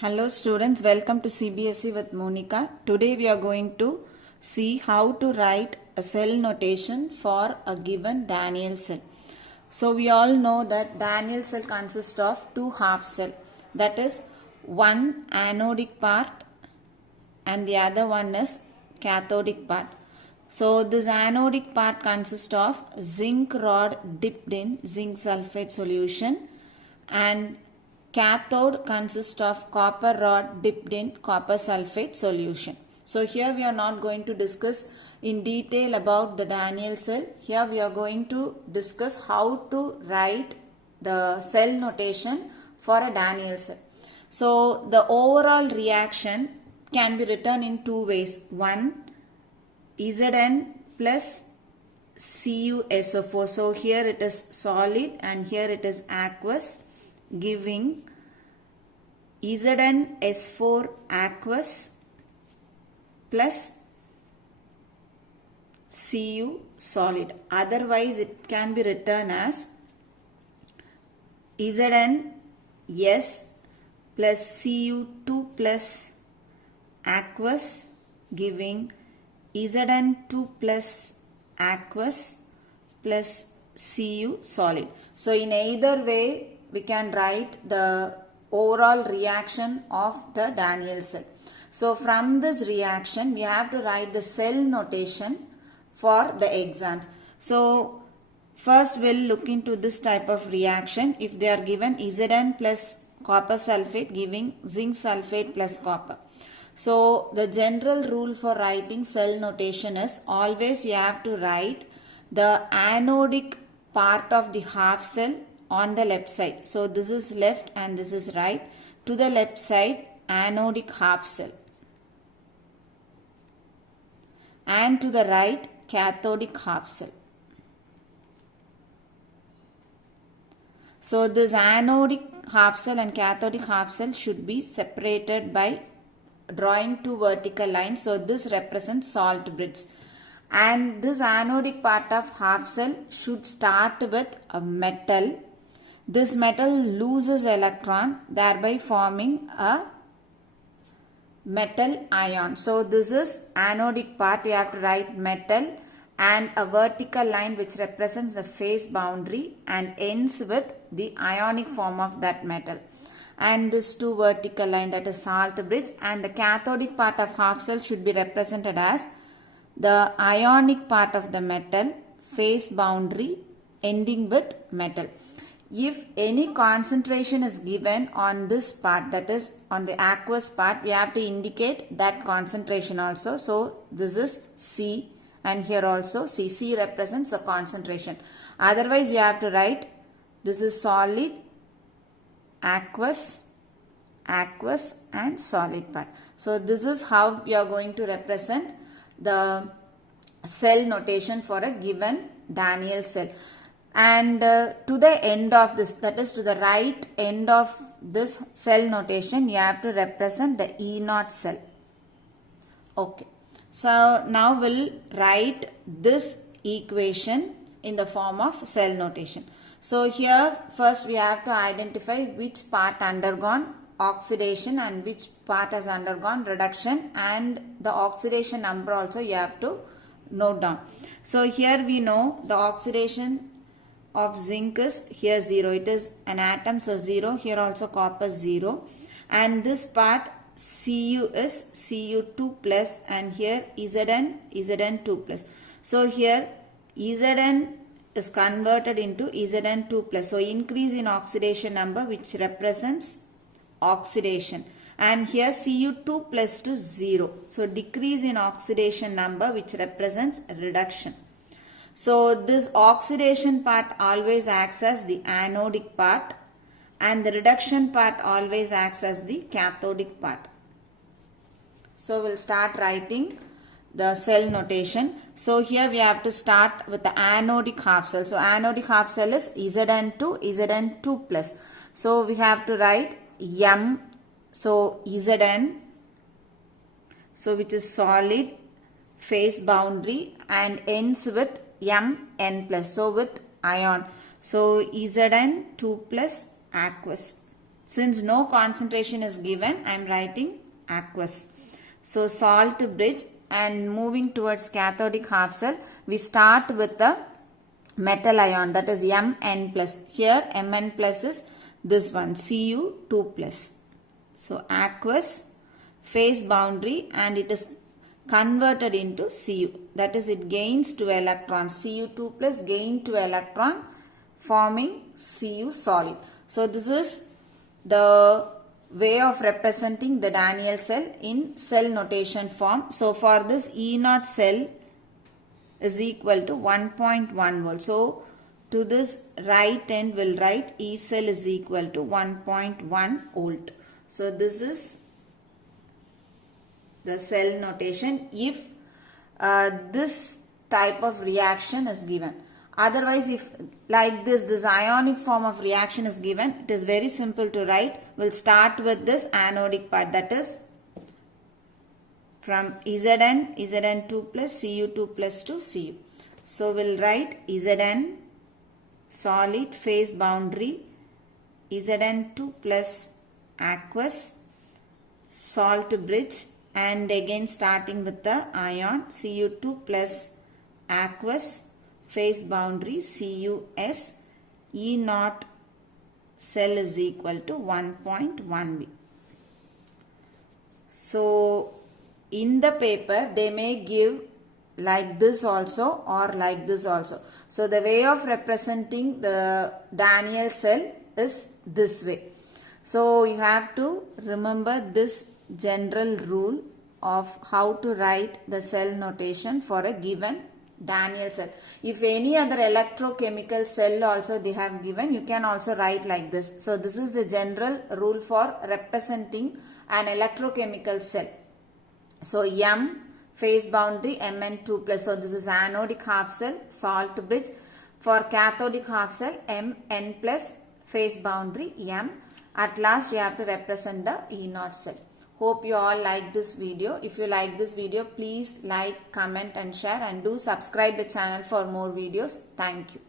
Hello students, welcome to Cbse with Monica. Today we are going to see how to write a cell notation for a given Daniell cell. So we all know that Daniell cell consists of two half cell, that is one anodic part and the other one is cathodic part. So this anodic part consists of zinc rod dipped in zinc sulfate solution, and cathode consists of copper rod dipped in copper sulfate solution. So here we are not going to discuss in detail about the Daniell cell. Here we are going to discuss how to write the cell notation for a Daniell cell. So the overall reaction can be written in two ways. One, Zn plus CuSO4. So here it is solid and here it is aqueous, giving ZnS4 aqueous plus Cu solid. Otherwise it can be written as ZnS plus Cu2 plus aqueous, giving Zn2 plus aqueous plus Cu solid. So in either way we can write the overall reaction of the Daniell cell. So from this reaction we have to write the cell notation for the exams. So first we'll look into this type of reaction. If they are given Zn plus copper sulfate giving zinc sulfate plus copper. So the general rule for writing cell notation is always you have to write the anodic part of the half cell on the left side. So this is left and this is right. To the left side, anodic half cell. And to the right, cathodic half cell. So this anodic half cell and cathodic half cell should be separated by drawing two vertical lines. So this represents salt bridge. And this anodic part of half cell should start with a metal. This metal loses electron, thereby forming a metal ion. So this is anodic part. We have to write metal and a vertical line which represents the phase boundary and ends with the ionic form of that metal. And this two vertical line, that is salt bridge, and the cathodic part of half cell should be represented as the ionic part of the metal, phase boundary ending with metal. If any concentration is given on this part, that is on the aqueous part, we have to indicate that concentration also. So this is C and here also C. C represents the concentration. Otherwise you have to write this is solid, aqueous, aqueous and solid part. So this is how we are going to represent the cell notation for a given Daniell cell. And to the end of this, that is to the right end of this cell notation, you have to represent the E0 cell. Okay. So now we'll write this equation in the form of cell notation. So here first we have to identify which part undergone oxidation and which part has undergone reduction, and the oxidation number also you have to note down. So here we know the oxidation of zinc is here 0. It is an atom, so 0. Here also copper 0. And this part Cu is Cu2 plus and here Zn2 plus. So here Zn is converted into Zn2 plus. So increase in oxidation number which represents oxidation. And here Cu2 plus to 0. So decrease in oxidation number which represents reduction. So this oxidation part always acts as the anodic part and the reduction part always acts as the cathodic part. So we'll start writing the cell notation. So here we have to start with the anodic half cell. So anodic half cell is Zn2 plus. So we have to write M. So Zn, so which is solid, phase boundary and ends with Mn plus. So with ion. So Zn2 plus aqueous. Since no concentration is given, I am writing aqueous. So salt bridge, and moving towards cathodic half cell, we start with the metal ion, that is Mn plus. Here Mn plus is this one, Cu2 plus. So aqueous, phase boundary, and it is converted into Cu. That is, it gains 2 electrons. Cu2 plus gain 2 electron, forming Cu solid. So this is the way of representing the Daniell cell in cell notation form. So for this, E0 cell is equal to 1.1 volt. So to this right end we'll write E cell is equal to 1.1 volt. So this is the cell notation if this type of reaction is given. Otherwise, if like this ionic form of reaction is given, it is very simple to write. We'll start with this anodic part, that is from Zn2 plus Cu2 plus to Cu. So we'll write Zn solid phase boundary, Zn2 plus aqueous, salt bridge, and again starting with the ion Cu2 plus aqueous, phase boundary Cus, E0 cell is equal to 1.1 V. So in the paper they may give like this also or like this also. So the way of representing the Daniell cell is this way. So you have to remember this general rule of how to write the cell notation for a given Daniell cell. If any other electrochemical cell also they have given, you can also write like this. So this is the general rule for representing an electrochemical cell. So M phase boundary Mn2 plus. So this is anodic half cell, salt bridge. For cathodic half cell, Mn plus, phase boundary M. At last you have to represent the E0 cell. Hope you all like this video. If you like this video, please like, comment and share, and do subscribe the channel for more videos. Thank you.